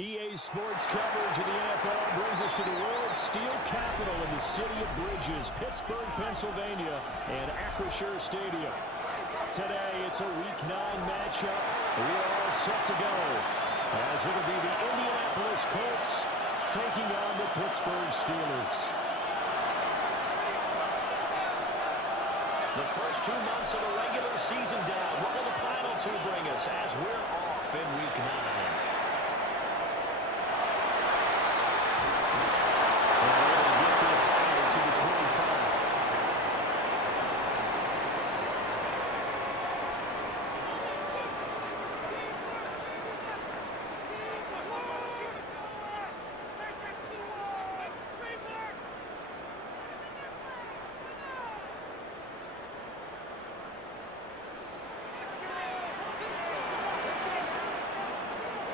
EA Sports coverage of the NFL brings us to the world's steel capital in the city of Bridges, Pittsburgh, Pennsylvania, and Acrisure Stadium. Today, it's a Week 9 matchup. We are all set to go, as it'll be the Indianapolis Colts taking on the Pittsburgh Steelers. The first 2 months of the regular season down. What will the final 2 bring us as we're off in Week 9? To the 25.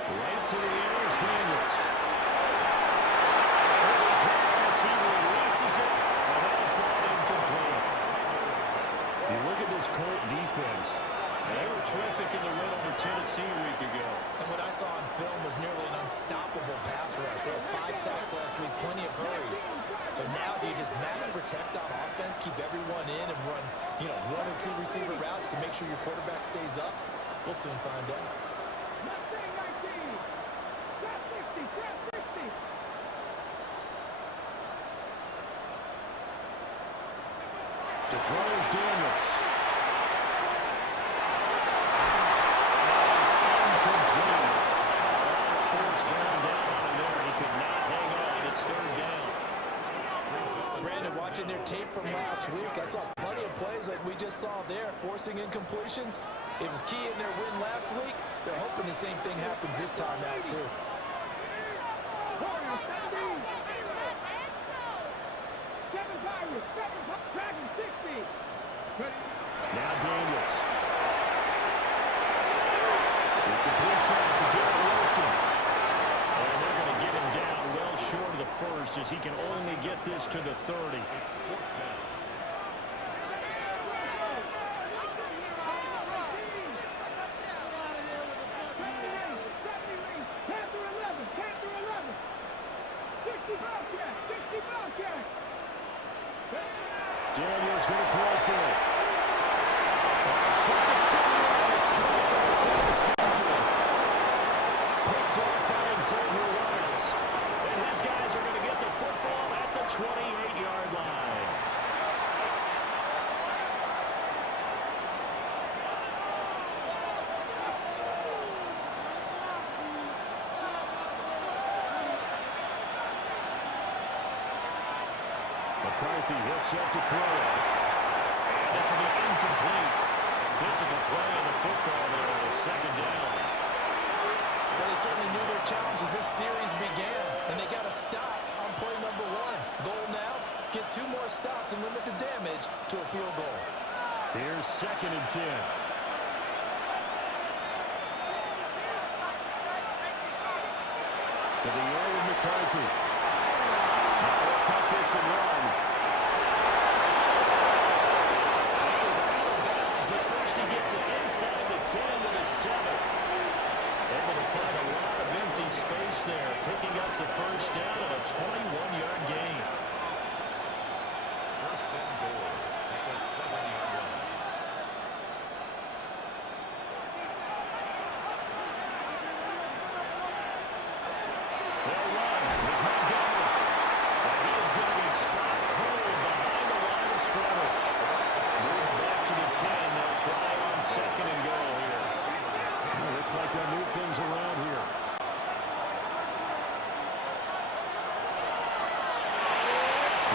Right to the air is Daniels. You look at this Colt defense. They were terrific in the win over Tennessee a week ago. And what I saw on film was nearly an unstoppable pass rush. They had 5 sacks last week, plenty of hurries. So now do you just max protect on offense, keep everyone in, and run, 1 or 2 receiver routes to make sure your quarterback stays up? We'll soon find out. To throw is Daniels. Force Brown down on him there. He could not hang on. It's 3rd down. Brandon, watching their tape from last week, I saw plenty of plays like we just saw there, forcing incompletions. It was key in their win last week. They're hoping the same thing happens this time out, too. Now Daniels. He completes that to Garrett Wilson. And they're going to get him down well short of the first, as he can only get this to the 30. Daniels going to throw for it. Trying to figure out a slip. It's intercepted. Picked off by Xavier Lawrence. And his guys are going to get the football at the 28-yard line. McCarthy, he'll set to throw it. This will be incomplete. Physical play on the football there. It's 2nd down. Well, they certainly knew their challenge as this series began, and they got to stop on play number 1. Goal now, get 2 more stops and limit the damage to a field goal. Here's 2nd and 10. To the air with McCarthy. Now they'll take this and run. That was out of bounds, but first he gets it inside the 10 to the 7. Able to find a lot of empty space there, picking up the first down and a 21-yard gain. First and goal at the 7-yard line. They'll run with Montgomery. And he is going to be stopped cold behind the line of scrimmage. Moved back to the 10. They'll try on 2nd and goal here. Well, looks like they'll move things around here.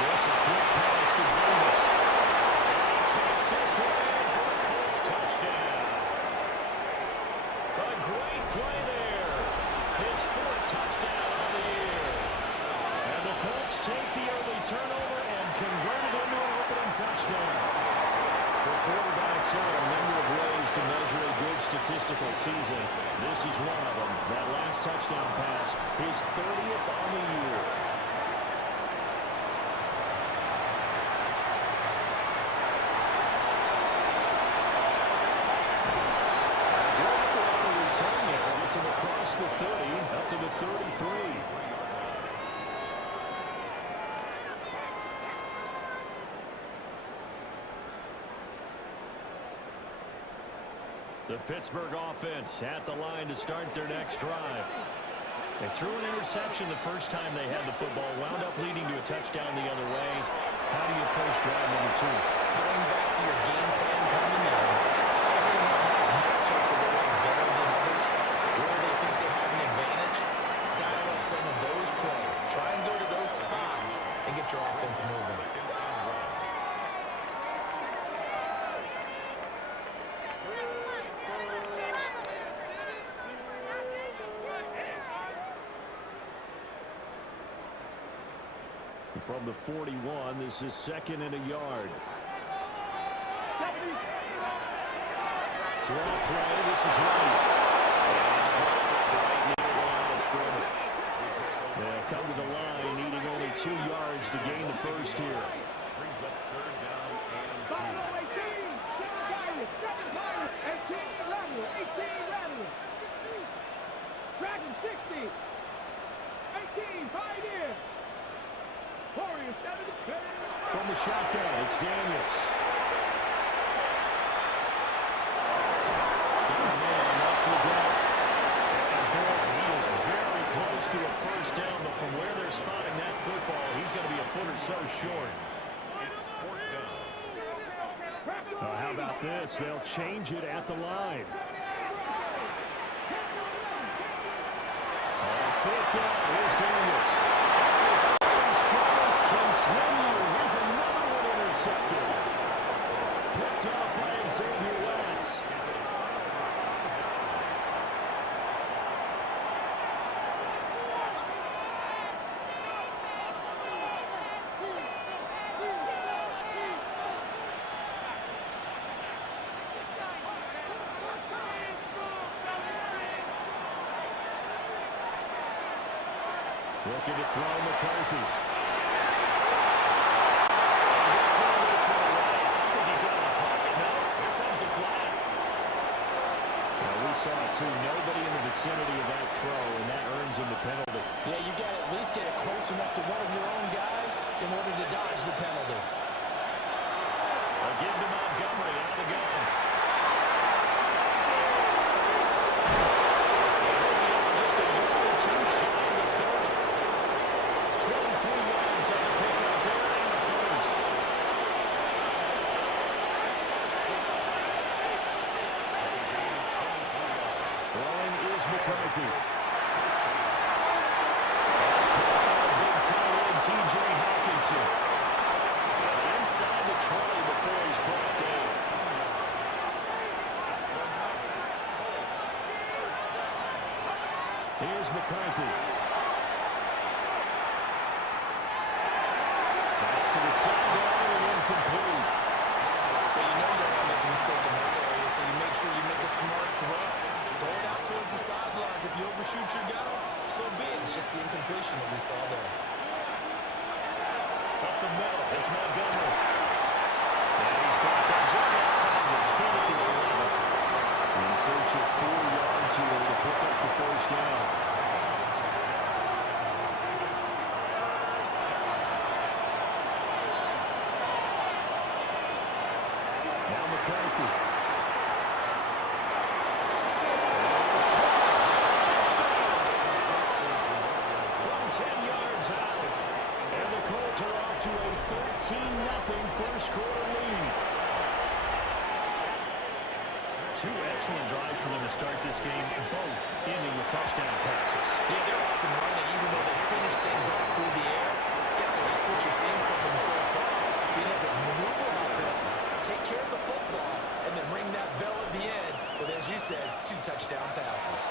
Yes, a quick pass to Davis. And he takes this one in for a Colts touchdown. A great play there. His 4th touchdown on the year. And the Colts take the early turnover and convert it into an opening touchdown. For quarterbacks, there are a number of ways to measure a good statistical season. This is one of them. That last touchdown pass, his 30th on the year. 33. The Pittsburgh offense at the line to start their next drive. They threw an interception the first time they had the football, wound up leading to a touchdown the other way. How do you approach drive number 2? Going back to your game plan coming in, everyone has matchups that they like better than others. Where they think they have an advantage, dial up some of those plays. Try and go to those spots and get your offense moving. From the 41, this is 2nd and a yard. Draw play, this is right. It's right near the line of scrimmage. They'll come to the line, needing only 2 yards to gain the first here. Brings up 3rd down and 2. Dragon 60. 18, Pioneer. Warriors 7. From the shotgun, it's Daniels. Man, that's the goal. And boy, he is very close to a first down, but from where they're spotting that football, he's going to be a foot or so short. It's 4th down. How about this? They'll change it at the line. On 4th down, here's Daniels. His struggles continue. Here's another one intercepted. Picked up by Xavier Watts. Looking to throw McCarthy. We saw it too. Nobody in the vicinity of that throw, and that earns him the penalty. Yeah, you got to at least get it close enough to one of your own guys in order to dodge the penalty. They'll give to Montgomery out of the gun. Just a yard or two shy of the 30. 23 yards on the pickup there in the first. Throwing is McCarthy. That's caught by a big tight end, T.J. Hawkinson. Inside the 20 before he's brought down. Here's McCarthy. That's to the sideline and incomplete. But you know you don't want to make a mistake in that area, so you make sure you make a smart throw. Throw it out towards the sidelines. If you overshoot your guy, so be it. It's just the incompletion that we saw there. Up the middle, it's Montgomery. And he's brought down just outside the 10 at the 11. In search of 4 yards here to pick up the first down. Now McCarthy. Touchdown. From 10 yards out. And the Colts are off to a 13-0 first quarter lead. 2 excellent drives for them to start this game, both ending with touchdown passes. Yeah, they're up and running, even though they finish things off through the air. Gotta like what you're seeing from them so far. Being able to maneuver offense, take care of the football, and then ring that bell at the end with, as you said, 2 touchdown passes.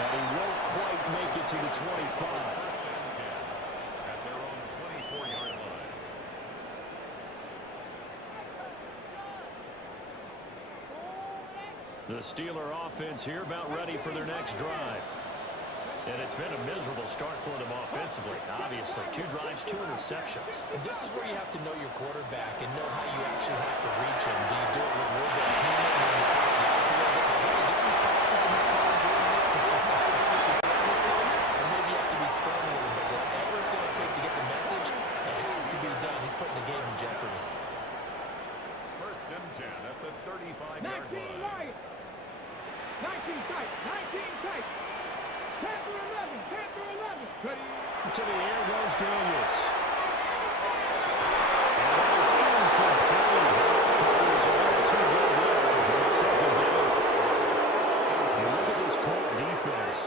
And he won't quite make it to the 25. At their own 24-yard line. The Steeler offense here about ready for their next drive. And it's been a miserable start for them offensively. Obviously, 2 drives, 2 interceptions. And this is where you have to know your quarterback and know how you actually actually have to reach him? Do you do it with a little bit of humor? Maybe throw the gas a little bit? Hey, didn't you practice in that color jersey? That you throw it to? Or maybe you have to be stern a little bit. Whatever it's going to take to get the message, it has to be done. He's putting the game in jeopardy. First and 10 at the 35-yard 19 line. right. 19 tight. 19 tight. 10 for 11. 10 for 11. Ready. To the air goes Daniels. And that is incomplete. Coverage a little too good there on second down. And look at this Colt defense.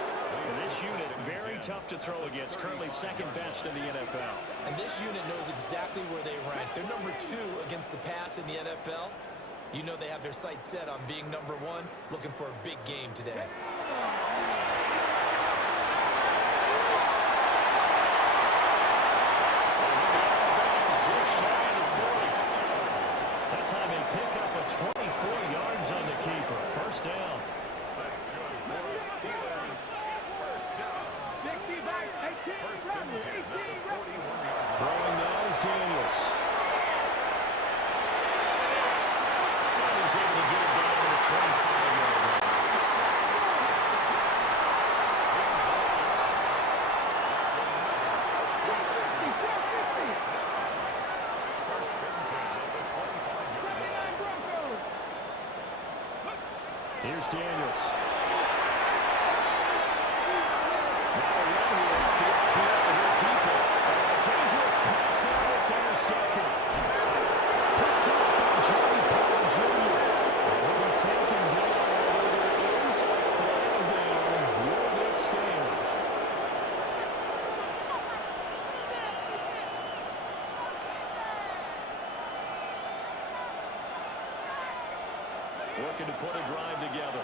And this unit, very tough to throw against. Currently second best in the NFL. And this unit knows exactly where they rank. They're number 2 against the pass in the NFL. You know they have their sights set on being number 1, looking for a big game today. Just shy of 40. That time they pick up a 24 yards on the keeper. First down. That's good for the Steelers. First down. 60 back. 18 First and 10 running. at 18 the running. 41-yard line. Throwing now is Daniels. And he's able to get it down to the 25-yard line. First and 10 at the 25-yard line. 79 Broncos. Here's Daniels. Now a run here. Field will keep it. A dangerous pass there. It's intercepted. Picked up by Joey Porter Jr. Will be taken down. There is a flag down. Will this stand? Working to put a drive together.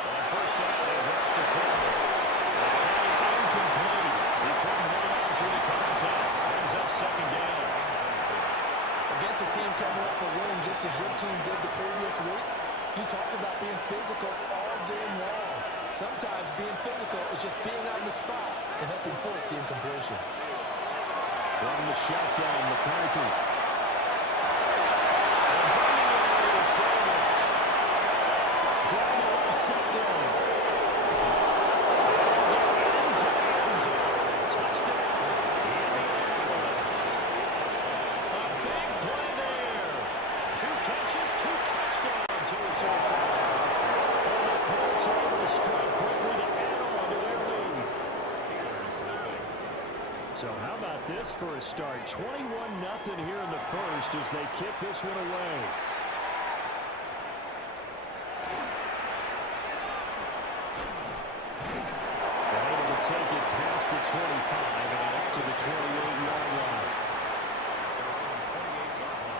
On first down, they drop to throw. That is incomplete. He couldn't hold on through the contact. Brings up second down. Against a team coming up a win just as your team did the previous week, you talked about being physical all game long. Sometimes being physical is just being on the spot and helping force the incompletion. From the shotgun, McCarthy. It's Davis. Down the left sideline. Into the end zone. Touchdown. Indianapolis. A big play there. 2 catches, 2 touchdowns here so far. And the Colts are able to strike quickly to add on to their lead. Steelers nothing. So how about this for a start? 21-0 here in the first as they kick this one away. They're able to take it past the 25 and up to the 28-yard line. Their own 28-yard line.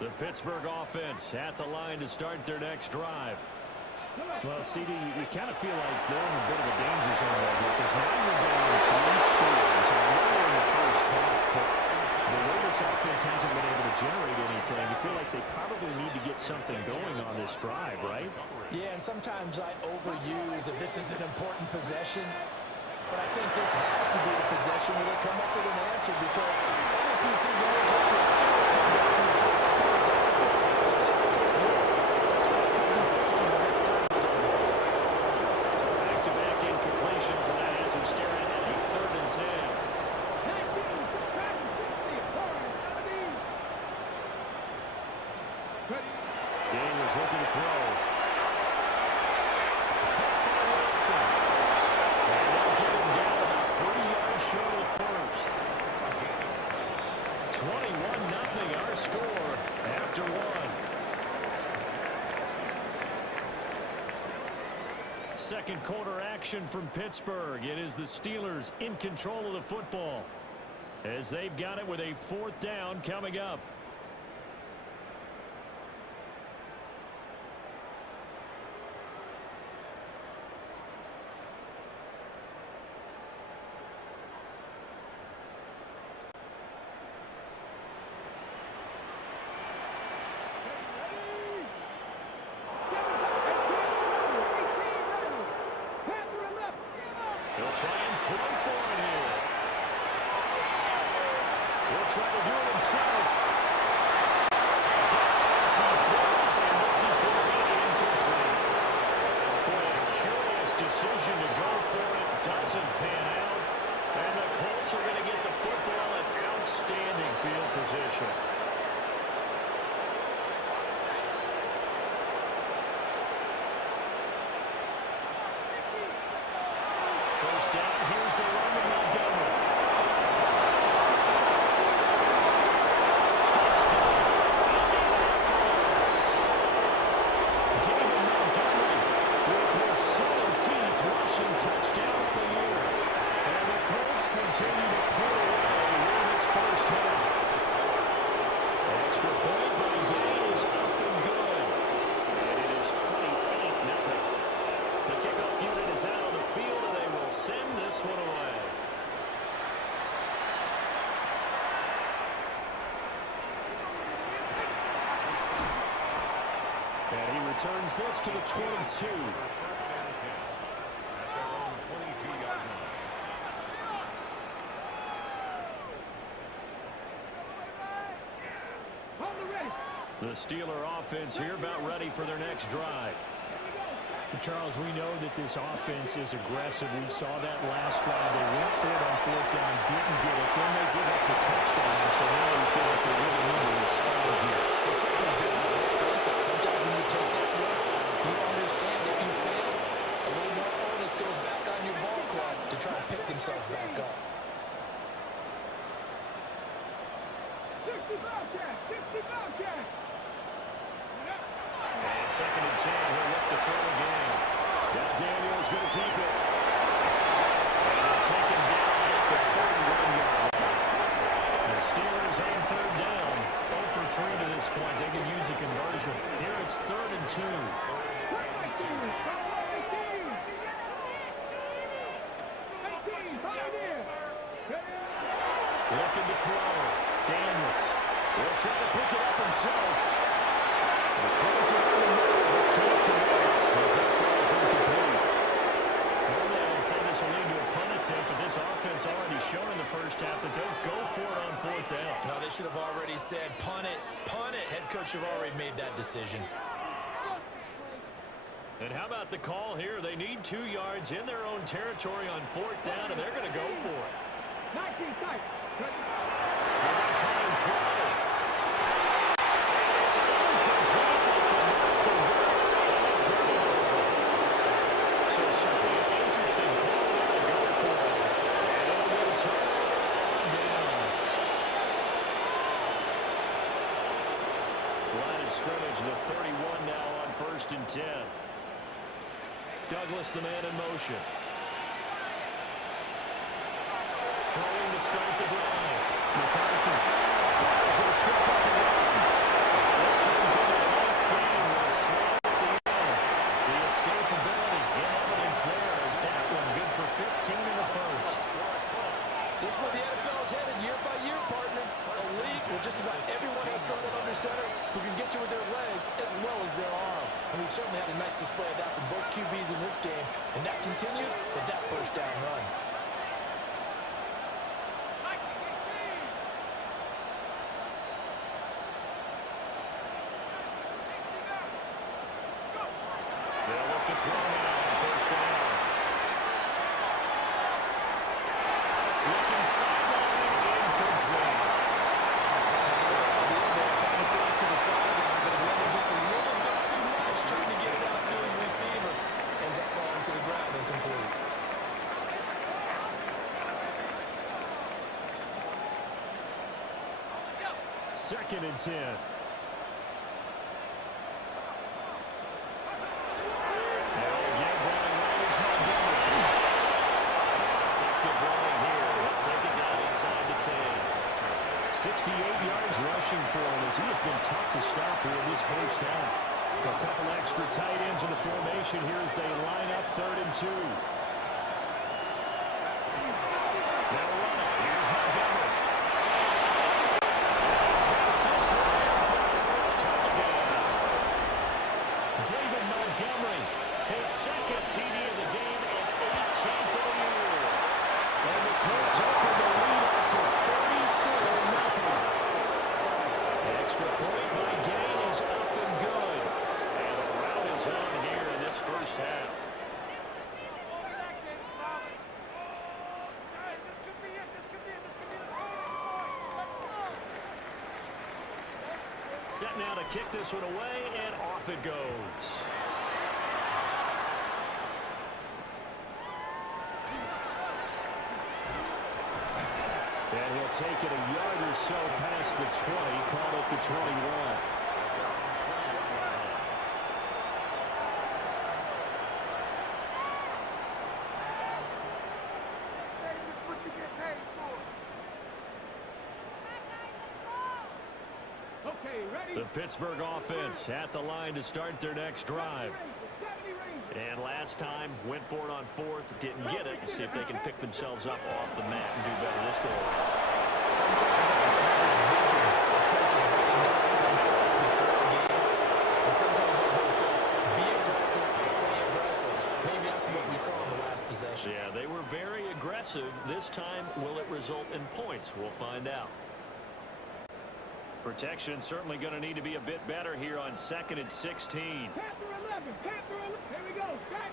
The Pittsburgh offense at the line to start their next drive. Well, CD, you kind of feel like they're in a bit of a danger zone right here because now you're down 3 scores and earlier in the first half, but the way this offense hasn't been able to generate anything, you feel like they probably need to get something going on this drive, right? Yeah, and sometimes I overuse that this is an important possession, but I think this has to be the possession where they come up with an answer because every few teams in the country come back from the first score deficit. It's going to work. That's what they could be facing the next time. So back-to-back incompletions, and that has him staring at a 3rd and 10. 19 back to 60. Warriors 17. Ready. Daniels looking to throw. Caught by Wilson. And they'll get him down about 3 yards short of the first. 21-0 our score after 1. Second quarter action from Pittsburgh. It is the Steelers in control of the football as they've got it with a 4th down coming up. He'll try and throw for it here. He'll try to do it himself. As he throws, and this is going to be incomplete. Boy, a curious decision to go for it. Doesn't pan out. And the Colts are going to get the football in outstanding field position. First down, here's the run to Montgomery. Touchdown, Indianapolis. David Montgomery with his 17th rushing touchdown of the year. And the Colts continue to put away in this first half. Extra point by Gay is up and good. And it is 28-0. The kickoff unit is out on the field, and they will send this one away. And he returns this to the 22. First and 10 at their own 22-yard line. Hold the ready. The Steeler offense here about ready for their next drive. Charles, we know that this offense is aggressive. We saw that last drive. They went for it on fourth down, didn't get it. Then they give up the touchdown. So now we feel like they really need to respond here. They certainly do. Let's face it, sometimes when you take that risk, you understand if you fail, a little more onus goes back on your ball club to try to pick themselves back up. 60 Bobcat. 60 Bobcat. And second and 10, he'll look to throw again. Now Daniel's going to keep it. And they'll take him down at the 31-yard line. The Steelers aim third down. 0 for 3 to this point. They can use a conversion. Here it's 3rd and 2. Looking to throw. Daniels will try to pick it up himself. And throws it in the middle, but can't connect as that falls incomplete. Normally I would say this will lead to a punt attempt, but this offense already shown in the first half that they'll go for it on fourth down. No, they should have already said, punt it, punt it. Head coach should have already made that decision. And how about the call here? They need 2 yards in their own territory on fourth down, and they're going to go for it. 19 tight. They're going to try and throw. And it's incomplete. They cannot convert, and they turn it over. So certainly an interesting call there to go for it. And it'll be a turnover on downs. Line of scrimmage to 31 now on 1st and 10. Douglas, the man in motion. Throwing to start the drive. McCarthy. Is going to step up and run. This turns into a nice game with a slam at the end. The escapability in evidence there is that one good for 15 in the first. This is where the NFL is headed year by year, partner. A league where just about everyone has someone under center who can get you with their legs as well as their arm. And we've certainly had a nice display of that from both QBs in this game. And that continued with that first down run. They'll look to throw now on first down. Looking sideline, incomplete. They're trying to throw it to the sideline, but it went just a little bit too much trying to get it out to his receiver. Ends up falling to the ground incomplete. Second and 10. Effective running here. He'll take it down inside the 10. 68 yards rushing for him as he has been tough to stop here this first half. A couple extra tight ends in the formation here as they line up 3rd and 2. They'll run it. Here's Montgomery. Tests this one in for a Colts touchdown. David Montgomery, his second TD of the game and 18th of the year. Set now to kick this one away, and off it goes. And he'll take it a yard or so past the 20, call it the 21. Okay, ready? The Pittsburgh offense at the line to start their next drive. 70 Rangers. And last time, went for it on fourth, didn't get it. See if they can pick themselves up off the mat and do better this goal. Sometimes I have this vision of coaches writing notes to themselves before a game. And sometimes that note says, be aggressive, stay aggressive. Maybe that's what we saw in the last possession. Yeah, they were very aggressive. This time, will it result in points? We'll find out. Protection certainly going to need to be a bit better here on 2nd and 16. Panther 11. Panther 11. Here we go. Back.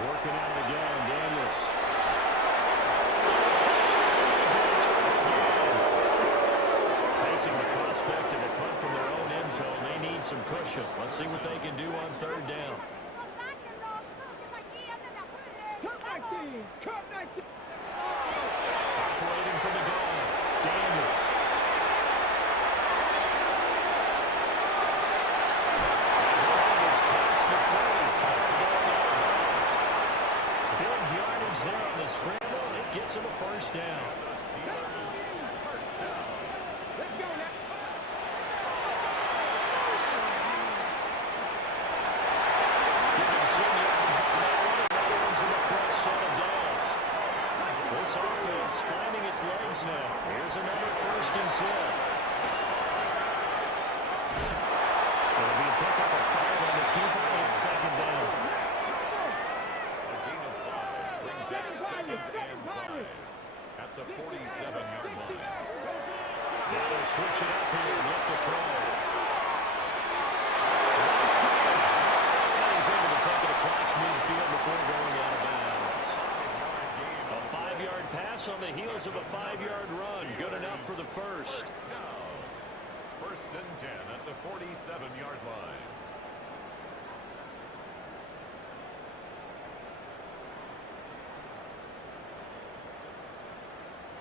Working out again, Daniels. Facing the prospect of a punt from their own end zone, they need some cushion. Let's see what they can do on 3rd down. Cup 19. Cup 19. Operating from the goal, Daniels. Big yardage there on the scramble. It gets him a first down. Let's go now. Give him 10 yards up the middle. Runs in the first set of downs. This offense finding its legs now. Here's another 1st and 10. It'll be a pickup of 5 on the keeper and 2nd down. A gain of 5 brings up 2nd and 5 at the 47-yard line. Now they'll switch it up here and look to throw. Let's go. He's able to take it across midfield before going out of bounds. A 5-yard pass on the heels of a 5-yard run. Good enough for the first. Now, 1st and 10 at the 47-yard line.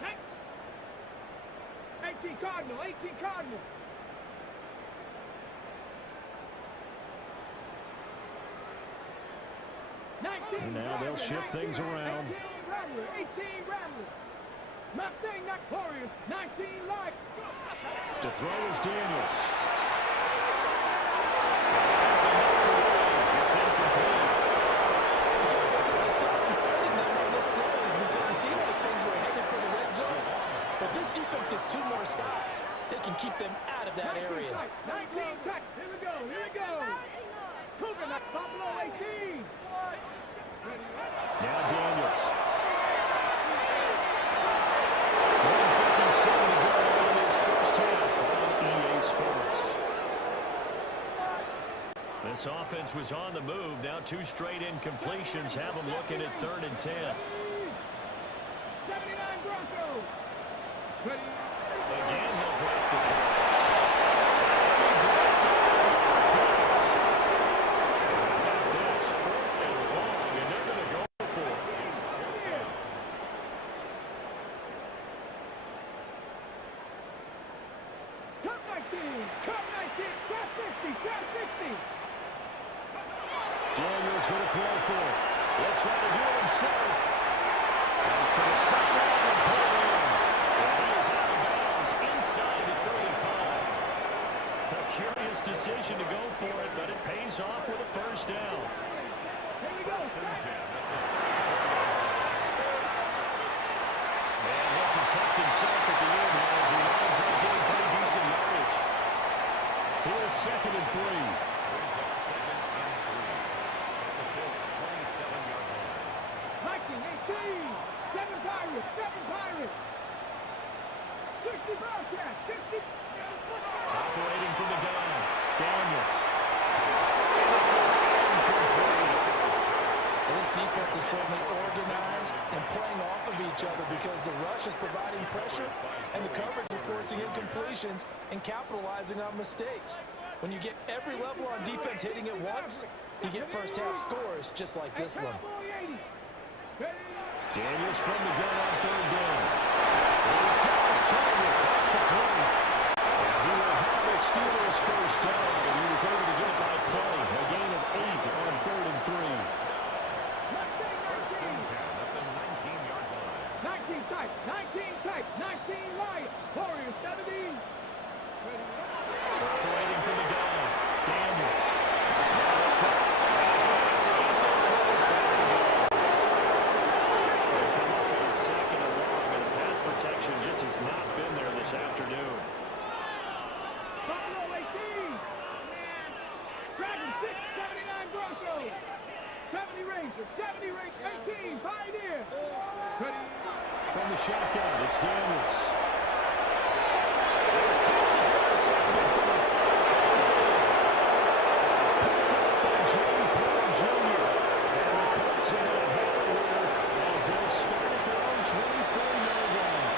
Hey. 18 Cardinal. 18 Cardinal. Now they'll shift things around. 18 Rattler. 18 Rattler. Mustang not glorious. 19 Light. To throw is Daniels. It's incomplete. So it looks like it's got some fighting now on this series because it seemed like things were headed for the red zone. But this defense gets 2 more stops. They can keep them out of that 19 area. tight. 19 tight. Here we go. Here we go. Cougar not Buffalo 18. Now Daniels. 1:57 to go in his first half on EA Sports. This offense was on the move. Now 2 straight incompletions have them looking at 3rd and 10. 79 Broncos. Ready. Again, he'll drop the throw. That's 4th and long, and they're going to go for it. Cup 19. Cup 19. Trap 50. Trap 50. Daniels going to throw for it. He'll try to do it himself. Goes to the sideline and pull it in. And he is out of bounds inside the 35. A curious decision to go for it, but it pays off with a first down. Here we go. 1st and 10 at the And he'll protect himself at the end here as he winds up getting pretty decent yardage. Here's 2nd and 3. brings up 2nd and 3 at the Colts 27-yard line. Viking 18. 7 Pirates. 7 Pirates. 60 Bobcats. 60. Operating from the gun, Daniels. This is incomplete. This defense is certainly organized and playing off of each other because the rush is providing pressure and the coverage is forcing incompletions and capitalizing on mistakes. When you get every level on defense hitting at once, you get first-half scores just like this one. Daniels from the gun on third down. He's got his target. That's complete. And he will have the Steelers first down, and he was able to get it by play. A gain of 8 on 3rd and 3. First and 10 at the 19-yard line. 19 type, 19 Lions. Warriors 17. Operating from the gun. Daniels. Now the top. He's going to have to eat this first down. They'll come up on 2nd and long, and the pass protection just has not been there this afternoon. Buffalo 18. Dragon 679 Broncos. 70 Rangers, 18 Pioneer. From the shotgun, it's Daniels. His pass is intercepted from the 14. Picked up by Joey Porter Jr. And the Colts are going to have it here as they start at their own 24-yard line.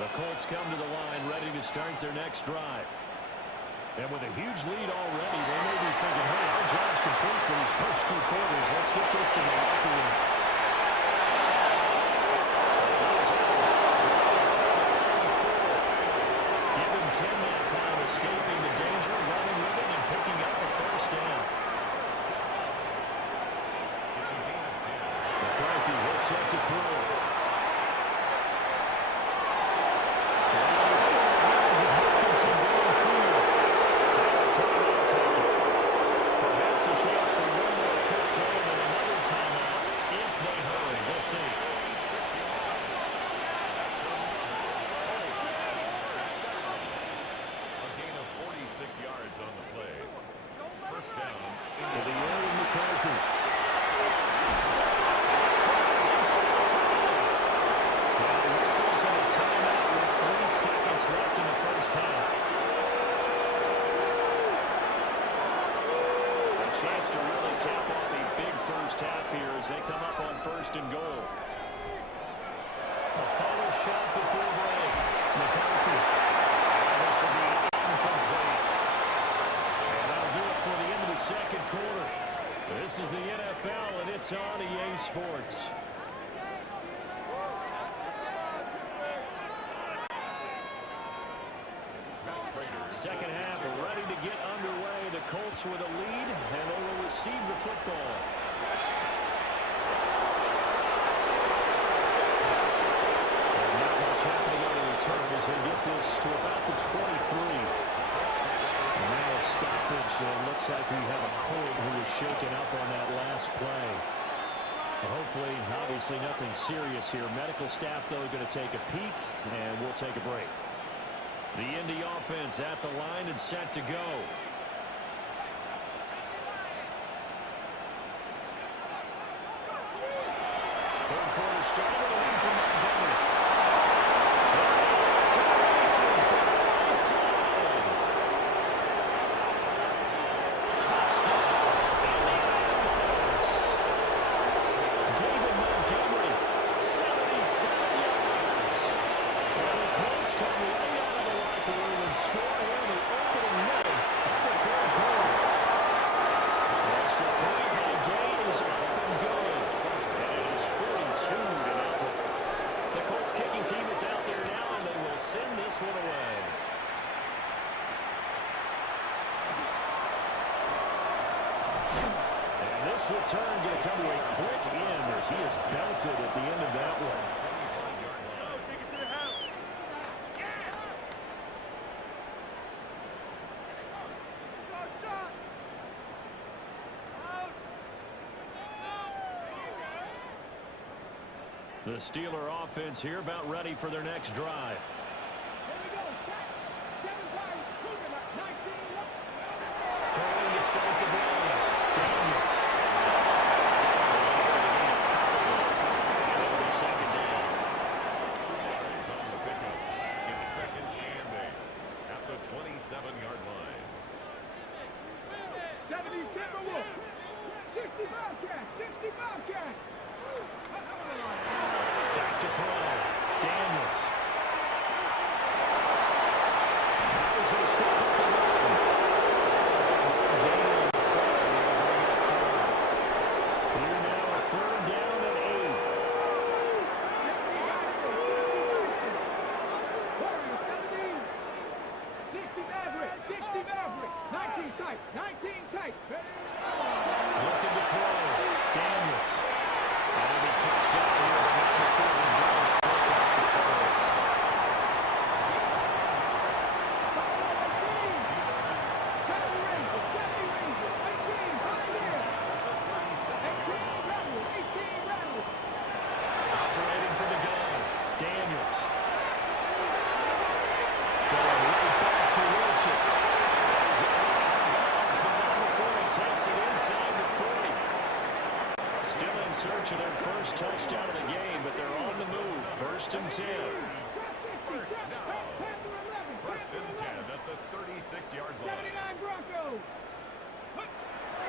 The Colts come to the line ready to start their next drive. And with a huge lead already, they may be thinking, hey, our job's complete for these first 2 quarters. Let's get this to the locker room. Give him 10 that time, escaping the danger, running with it, and picking up a first down. It's a gain of 10. McCarthy will set to throw. Perhaps a chance for one more quick play and another timeout if they hurry. We'll see. A gain of 46 yards on the play. First down. To the air with McCarthy. Now whistles and a timeout with 3 seconds left in the first half. A chance to really cap off a big first half here as they come up on 1st and goal. A final shot before break. McCarthy. And this will be incomplete. And that'll do it for the end of the second quarter. This is the NFL, and it's on EA Sports. Second half ready to get underway. The Colts with a lead, and they will receive the football. And not much happening on the return as they get this to about the 23. And now a stoppage, so it looks like we have a Colt who was shaken up on that last play. Hopefully, obviously nothing serious here. Medical staff, though, going to take a peek, and we'll take a break. The Indy offense at the line and set to go. Third quarter started with a lead from Montgomery. Races down the inside. Touchdown, Indianapolis. David Montgomery, 77 yards. And the Colts come right out of the locker room and score here in the opening minute of the third quarter. The extra point by Gay is up and good. And it is 42-0. The Colts kicking team is out there now, and they will send this one away. And this return going to come to a quick end as he is belted at the end of that one. The Steeler offense here about ready for their next drive. Throwing to start the drive. Daniels. And second down. 2 yards on the pickup. It's 2nd and 8 at the 27-yard line. 70 Timberwolves. 60 Bobcats. 60 Bobcats. Back to throw. Daniels. He's going to step up the line. Here now, a third down and 8. Warriors 17. 60 Maverick. 60 Maverick. 19 tight. 19 tight. Looking to throw. Daniels. That'll be touchdown here, but not before the Dallas broke out the first. Operating from the gun. Daniels. Going right back to Wilson. He's got it out of bounds, but not before he takes it inside the 40. Still in search of their first touchdown of the game, but they're on the move. First and 10. First and 10 at the 36-yard line. 79 Broncos.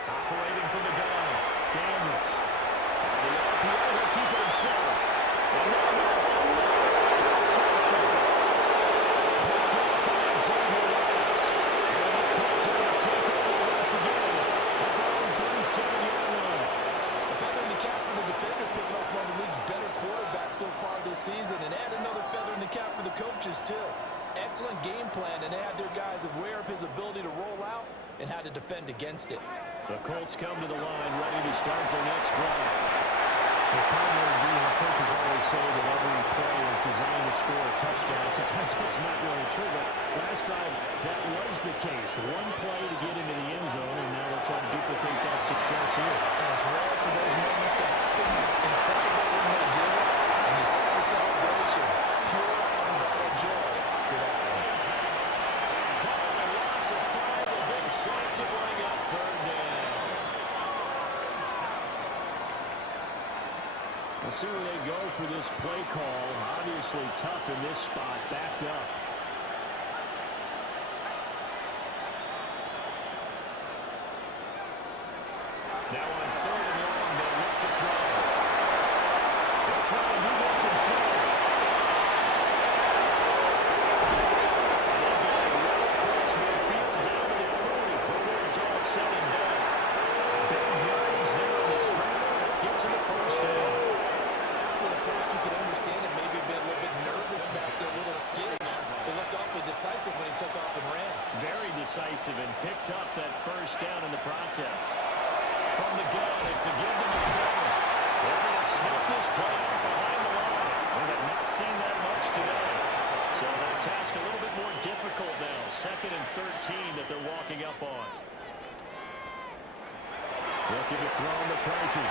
Operating from the gun. Daniels. The RPO will keep it himself. And now that's another interception. Picked up by Xavier Rhodes. And the Colts are going to take over once again at their own 37-yard line. A feather in the cap for the defender, picking off one of the league's better quarterbacks so far this season, and add another feather in the cap for the coaches, too. Excellent game plan, and they had their guys aware of his ability to roll out and how to defend against it. The Colts come to the line ready to start their next drive. The primary view, the coaches always say that every play is designed to score a touchdown. Sometimes it's not really true, but last time that was the case. One play to get into the end zone, and now they'll try to duplicate that success here. And it's rare for those moments to happen. Incredible when they do. And you saw the celebration. Pure, unbridled joy for that one. Calling a loss of 5, a big sack to bring up third down. We'll see where they go for this play call. Obviously tough in this spot, backed up. Now on third and long, they'll look to throw. They'll try to do this himself. And they'll get it right across midfield down to the 30 before it's all said and done. Big yards there on the scramble. Gets him a first down. After the sack, you could understand it maybe been a little bit nervous back there, a little skittish. He looked awfully decisive when he took off and ran. Very decisive and picked up that first down in the process. From the gun, it's a give to Montgomery. They're going to snap this play out behind the line. We have not seen that much today. So their task a little bit more difficult now. 2nd and 13 that they're walking up on. Looking to throw McCarthy.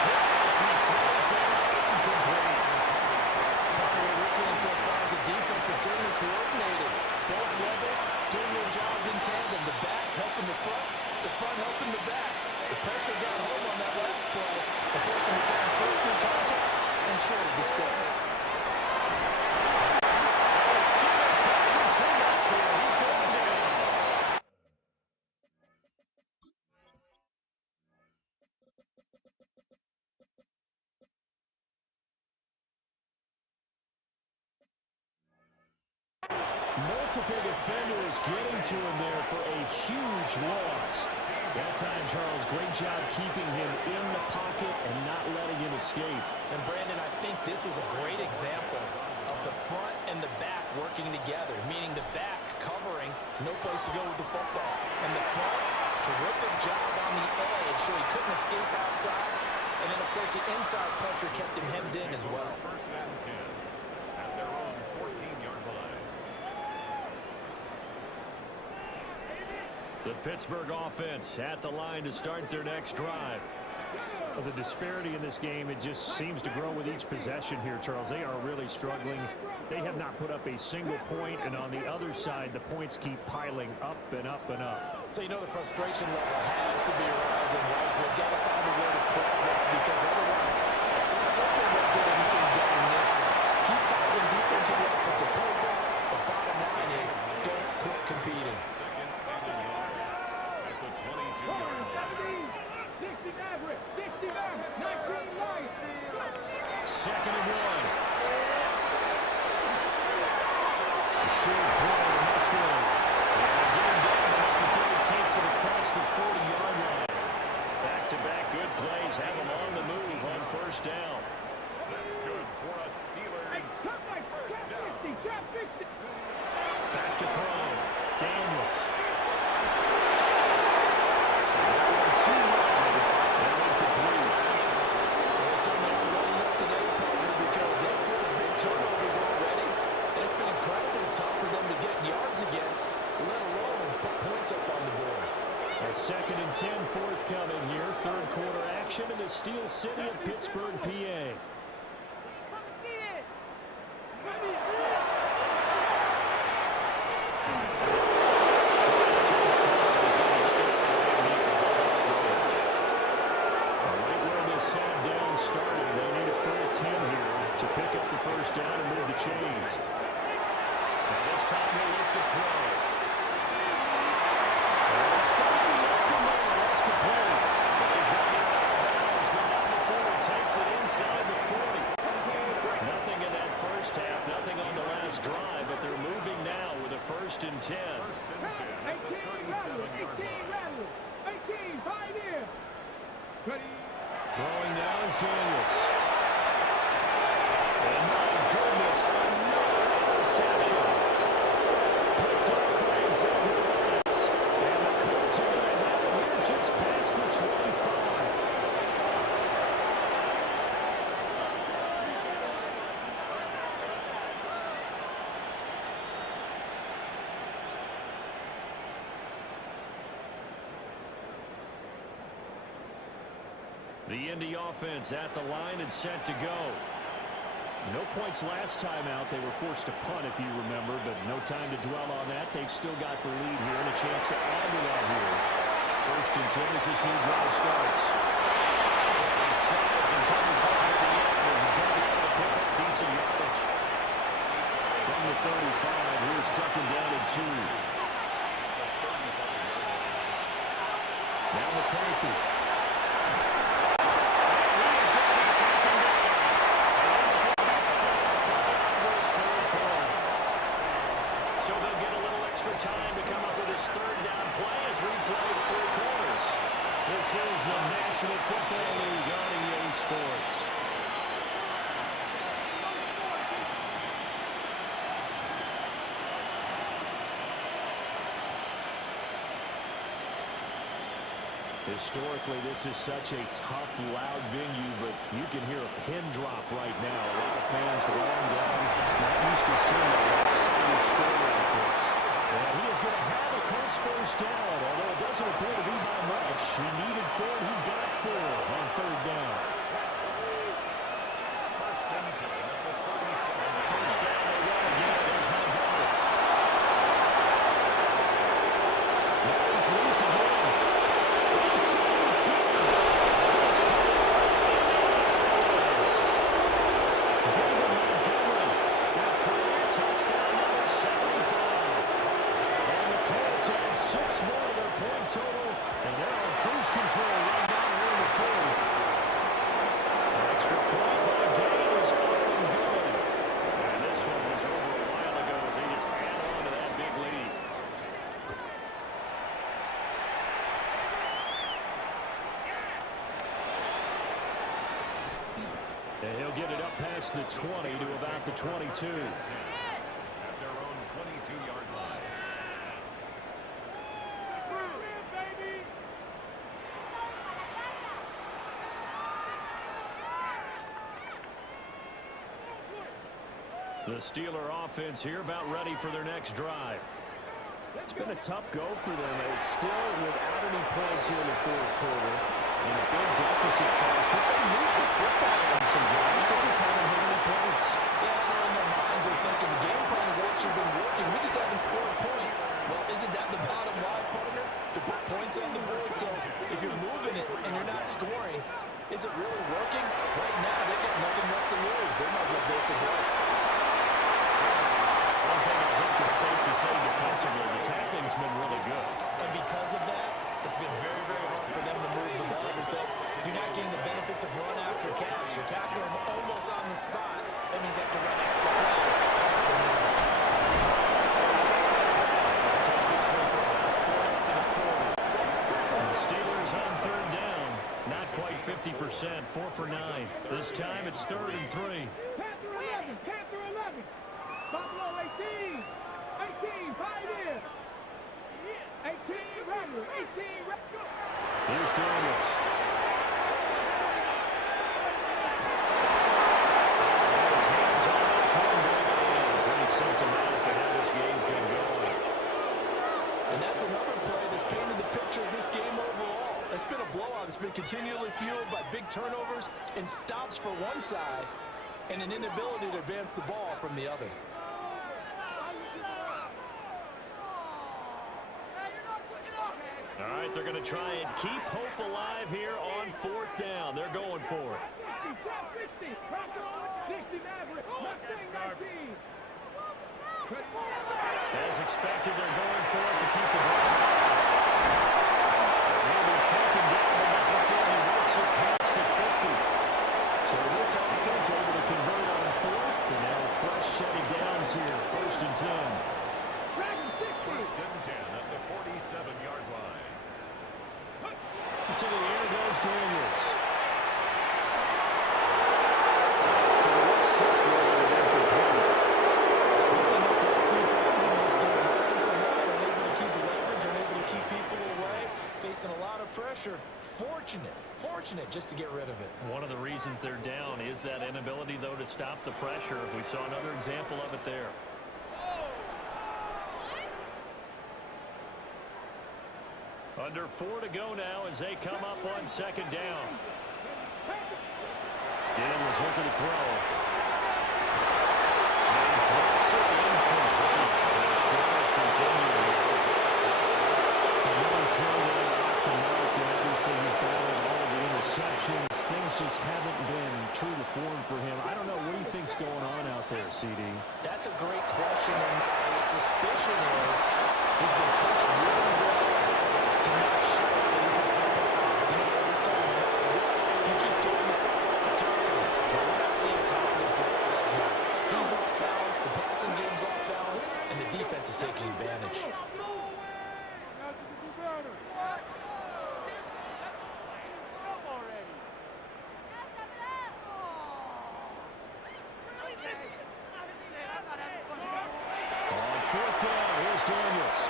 As he throws that incomplete. What we're seeing so far is the defense is certainly coordinated. Both levels doing their jobs in tandem. The back helping the front helping the back. The pressure got home on that last play. The person was trying to take through contact and short of the sticks. Still pressure too much here. He's going down. Multiple defenders getting to him there for a huge loss. That time, Charles, great job keeping him in the pocket and not letting him escape. And Brandon, I think this was a great example of the front and the back working together, meaning the back covering, no place to go with the football. And the front, terrific job on the edge so he couldn't escape outside. And then, of course, the inside pressure kept him hemmed in as well. First and 10 at their own 14-yard line. The Pittsburgh offense at the line to start their next drive. Well, the disparity in this game, it just seems to grow with each possession here, Charles. They are really struggling. They have not put up a single point, and on the other side, the points keep piling up and up and up. So you know the frustration level has to be rising, right? So they've got to find a way to quit that because otherwise they certainly won't get anything done in this one. Keep diving deep into the offensive program. The bottom line is don't quit competing. Second and a yard at the A 2nd and 10 forthcoming here. Third quarter action in the Steel City of Pittsburgh, PA. Right where this sad down started, they need a full 10 here to pick up the first down and move the chains. And this time they look to throw. That's complete. He's got it out of bounds, but not before he takes it inside the 40. Nothing in that first half, nothing on the last drive, but they're moving now with a 1st and 10. 18 rattle. 18, 5 in. Ready. Throwing now is Daniels. And my goodness, another interception. Picked up by Xavier Rhodes. And the Colts are going to have it here just past the 25. The Indy offense at the line and set to go. No points last time out. They were forced to punt, if you remember, but no time to dwell on that. They've still got the lead here and a chance to add to that here. 1st and 10 as this new drive starts. He slides and comes up at the end as he's going to be able to pick up decent yardage. From the 35, here's 2nd down and 2. Now McCarthy. So they'll get a little extra time to come up with his 3rd down play as we play 3 quarters. This is the National Football League on EA Sports. Historically, this is such a tough, loud venue, but you can hear a pin drop right now. A lot of fans lying down, not used to seeing a lopsided score like this. And he is going to have a Colts first down, although it doesn't appear to be by much. He needed 4, he got 4 on 3rd down. First down, they run again. There's Montgomery. Now he's loose again. Total, and they're on cruise control right now here in the 4th. An extra point by Gay is up and good. And this one was over a while ago as he just held on to that big lead. And he'll get it up past the 20 to about the 22. At their own 22-yard line. The Steeler offense here about ready for their next drive. It's been a tough go for them. It's still without any points here in the 4th quarter. And a big deficit, Charles. But they moved the football on some drives. They just haven't hit any points. Yeah, they're in their minds. They're thinking the game plan has actually been working. We just haven't scored points. Well, isn't that the bottom line, partner? To put points on the board. So if you're moving it and you're not scoring, is it really working? Right now, they got nothing left to lose. They might as well go for broke. One thing I think it's safe to say defensively, the tackling's been really good. And because of that, it's been very, very hard for them to move the ball because you're not getting the benefits of run after catch. You're tackling them almost on the spot. That means you have to run extra plays. Take this one for about 4 up to the 40. The Steelers on 3rd down. Not quite 50%, 4 for 9. This time it's 3rd and 3. Panther 11, Panther 11. Buffalo 18, 18, 5 in. 18, rattle, 18, rattle. Here's Daniels. His hands on the cornerback. Pretty symptomatic of how this game's been going. And that's another play that's painted the picture of this game blowout that's been continually fueled by big turnovers and stops for one side and an inability to advance the ball from the other. All right, they're going to try and keep hope alive here on 4th down. They're going for it. 60 Maverick, Mustang 19. As expected, they're going for it to keep the drive. He'll be taken down, but not before he works it past the 50. So this offense able to convert on 4th, and now a fresh set of downs here, 1st and 10. First and 10 at the 47-yard line. To the air goes Daniels. It's to the left side where they get complete. We've seen this a few times in this game. Offensive line unable to keep the leverage, unable to keep people away, facing a lot of pressure. Fortunate just to get rid of it. One of the reasons they're down is that inability, though, to stop the pressure. We saw another example of it there. Under 4 to go now as they come up on 2nd down. Daniels looking to throw. And drops it incomplete. The struggles continue. Another throw there off the mark, and obviously he's battled all of the interceptions. Things just haven't been true to form for him. I don't know what he thinks going on out there, CD. That's a great question, and my suspicion is he's been coached really well to not show that he's a good player. You know, I was telling him, you keep doing the confidence, but we're not seeing a confident player right now. He's off balance, the passing game's off balance, and the defense is taking advantage. On 4th down, here's Daniels.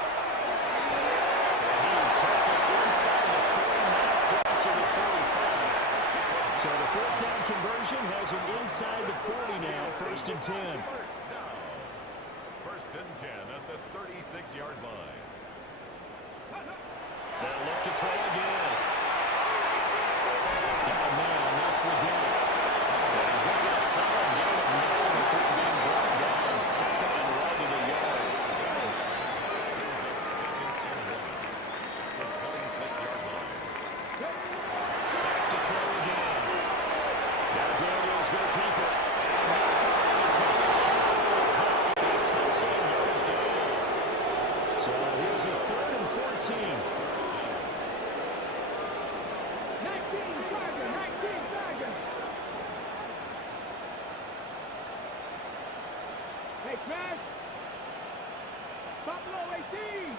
And he's tackled inside the 40, now close to the 45. So the 4th down conversion has him inside the 40 now, 1st and 10. First and 10 at the 36-yard line. They'll look to throw again. Got a man, that's the game. He's going to get a solid gain of 9 before being brought down. 2nd and right at a yard. The 26-yard line. Back to throw again. Now Daniels going to keep it. Touchdown goes down. So here's a 3rd and 14. 19 Tiger. Hey, Smash. Buffalo 18.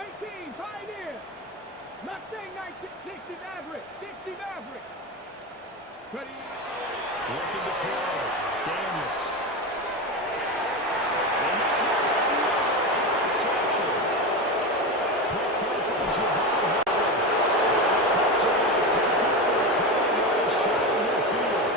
18, Pioneer. Mustang 19, 60 Maverick. Cuddy. Looking to throw. Daniels. And now here's another interception. Picked up by Javon Howard. Comes out and tackle for the Cowboys, Shannon Field.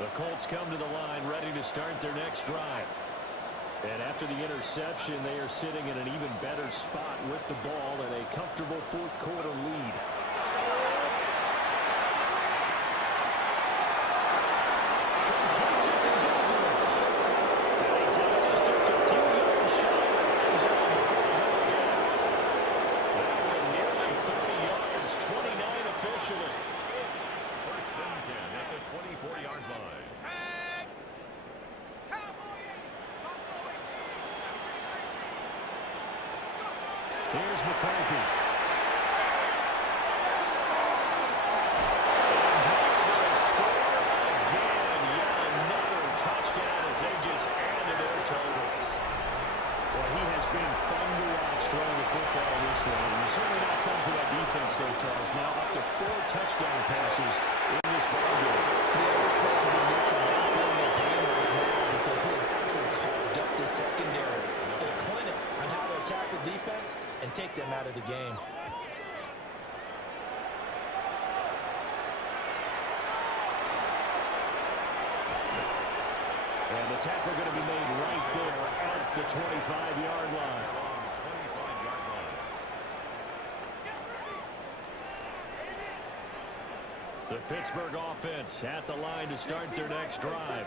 The Colts come to the line ready to start their next drive. And after the interception, they are sitting in an even better spot with the ball and a comfortable 4th quarter lead. Completes it to Douglas. And he takes us just a few yards shy of the end zone before going in. That was nearly 30 yards, 29 officially. First and 10 at the 24-yard line. Here's McCarthy. Touchdown as they just add to their totals. Well, he has been fun to watch throwing the football this way. And certainly not fun for that defense, though, Charles. Now up to 4 touchdown passes in this ballgame. Yeah, they're supposed to be neutral. They're playing the game right now because he has absolutely carved up the secondary. A clinic on how to attack out of the game. And the tackle going to be made right there at the 25-yard line. The Pittsburgh offense at the line to start their next drive.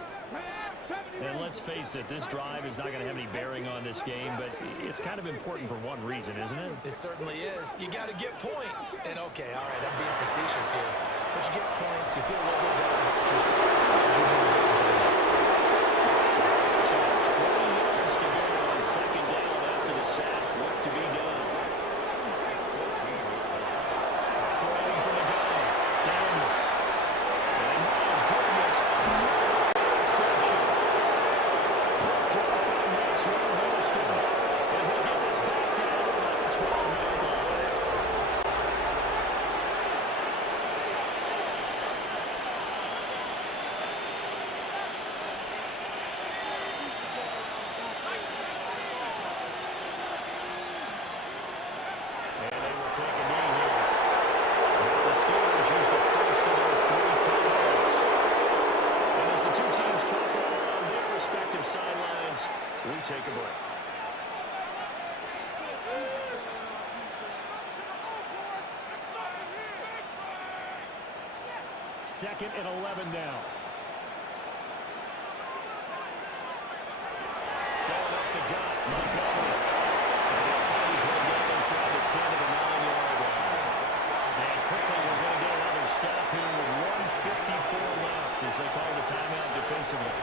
And let's face it, this drive is not going to have any bearing on this game, but it's kind of important for one reason, isn't it? It certainly is. You got to get points. And, okay, all right, I'm being facetious here. But you get points, you feel a little bit better about yourself as you move on to the next one. So 20 yards to go on second down after the sack. Work to be done. Operating from the gun. Daniels. And my goodness, interception. Picked up by Maxwell Houston. And he'll get this back down at the 12-yard line. And they will take a knee here. Now the Steelers use the first of their 3 timeouts. And as the two teams talk around their respective sidelines, we take a break. Second and 11 now. Going up the gut, Montgomery. And he finds his way down inside the 10 to the 9-yard line. And quickly we're going to get another stop here with 1:54 left as they call the timeout defensively.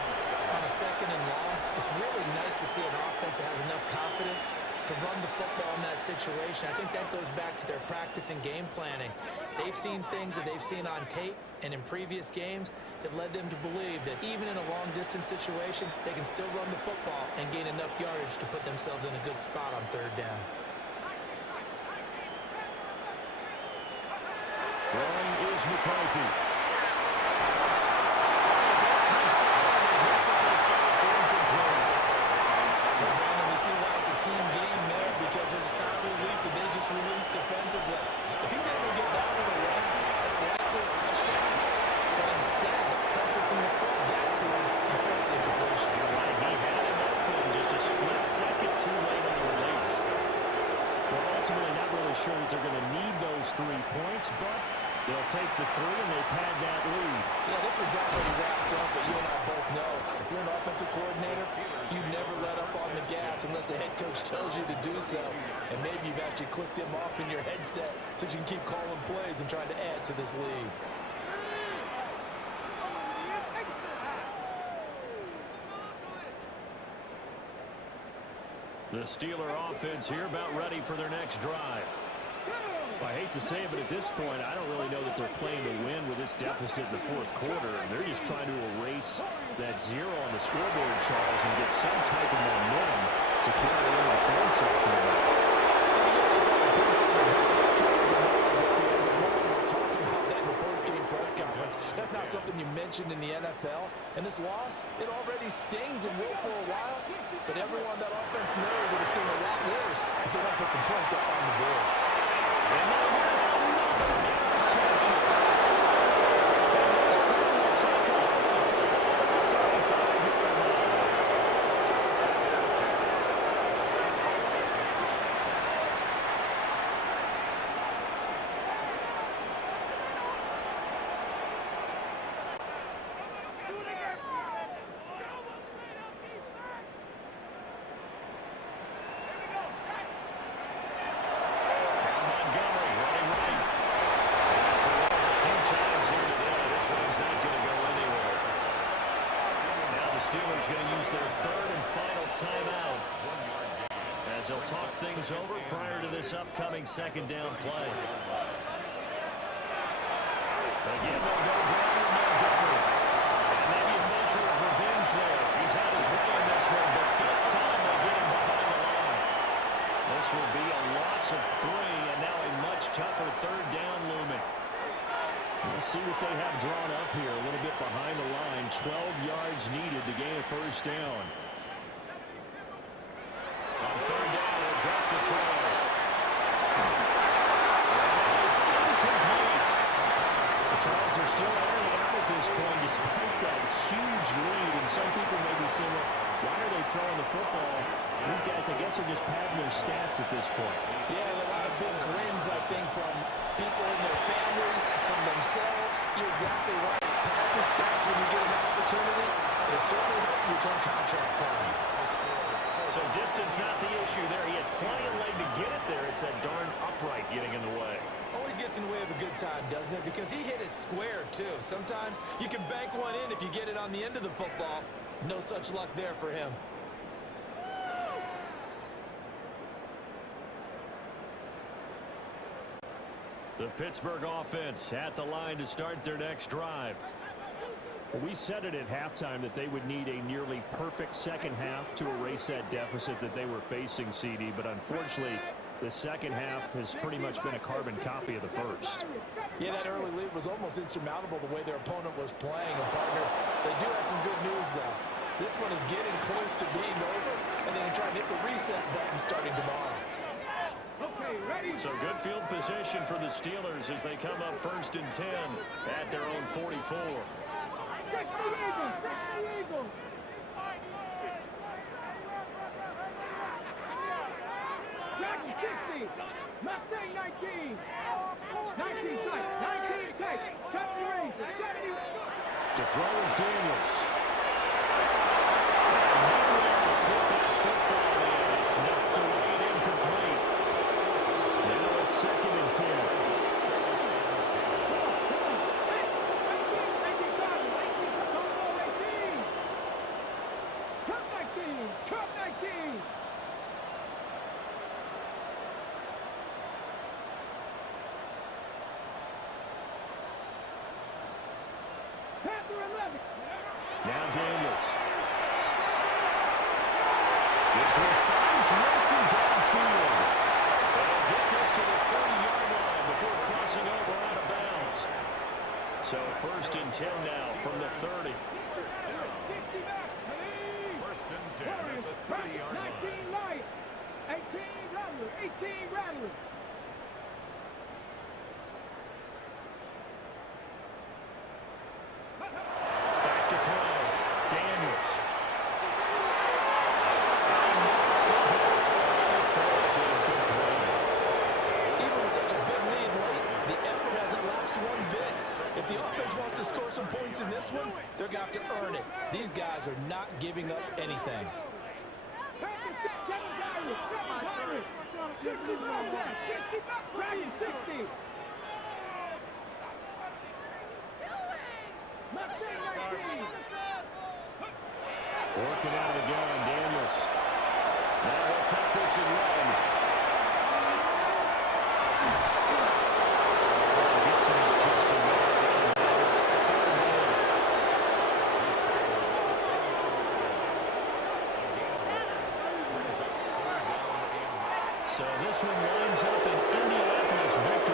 On a second and long, it's really nice to see an offense that has enough confidence to run the football in that situation. I think that goes back to their practice and game planning. They've seen things that they've seen on tape and in previous games that led them to believe that even in a long-distance situation, they can still run the football and gain enough yardage to put themselves in a good spot on third down. Throwing is McCarthy. Brandon, we see why it's a team game there because there's a sign of relief that they just released defensively. If he's able to get that one away, that's likely a touchdown. But instead, the pressure from the front got to him and forced the incompletion. You're right, he had him open just a split second too late on the release. Well, ultimately not really sure that they're going to need those 3 points, but they'll take the 3 and they pad that lead. Yeah, this one's already wrapped up, but you and I both know if you're an offensive coordinator, you never let up on the gas unless the head coach tells you to do so. And maybe you've actually clicked him off in your headset so you can keep calling plays and trying to add to this lead. The Steeler offense here about ready for their next drive. I hate to say it, but at this point, I don't really know that they're playing to win with this deficit in the fourth quarter. They're just trying to erase that 0 on the scoreboard, Charles, and get some type of momentum to carry in the third section of it. We're talking about that in the post-game press conference. That's not something you mentioned in the NFL. And this loss, it already stings and will for a while. But everyone that offense knows it'll sting a lot worse if they don't put some points up on the board. And now here's another interception. And this crew will take off at the 35-yard line. Steelers going to use their 3rd and final timeout as they'll talk things over prior to this upcoming second down play. Again, they'll go ground with Montgomery. And maybe a measure of revenge there. He's had his way in this one, but this time they get him behind the line. This will be a loss of 3, and now a much tougher third down looming. Let's see what they have drawn up here. A little bit behind the line. 12 yards needed to gain a first down. On third down, they'll drop the throw. this point, despite that huge lead, and some people may be saying, well, why are they throwing the football? These guys, I guess, are just padding their stats at this point. Yeah, a lot of big grins, I think, from people and their families, from themselves. You're exactly right. Pad the stats when you get an opportunity. It certainly help you come contract time. So distance not the issue there. He had plenty of leg to get it there. It's that darn upright getting in the way. Always gets in the way of a good time, doesn't it? Because he hit it square, too. Sometimes you can bank one in if you get it on the end of the football. No such luck there for him. The Pittsburgh offense at the line to start their next drive. We said it at halftime that they would need a nearly perfect second half to erase that deficit that they were facing, CD, but unfortunately, the second half has pretty much been a carbon copy of the first. Yeah, that early lead was almost insurmountable the way their opponent was playing. And, partner, they do have some good news, though. This one is getting close to being over, and then trying to hit the reset button starting tomorrow. So good field position for the Steelers as they come up 1st and 10 at their own 44. Mustang 19. 19 tight. 19 tight. Cut the range. To throw is Daniels. It's knocked away and incomplete. Now a 2nd and 10. Now Daniels. This one finds Wilson downfield. They'll get this to the 30-yard line before crossing over out of bounds. So 1st and 10 now from the 30. 1st and 10 at the 30-yard line. 19 light. 18 rattler. 18 rattler. Back to throw. Daniels. Even with such a big lead late, the effort hasn't lapsed one bit. If the offense wants to score some points in this one, they're going to have to earn it. These guys are not giving up anything. Working out of the gun, Daniels. Now he'll take this and run. Gets him just a minute. It's 3rd down. So this one winds up an Indianapolis victory.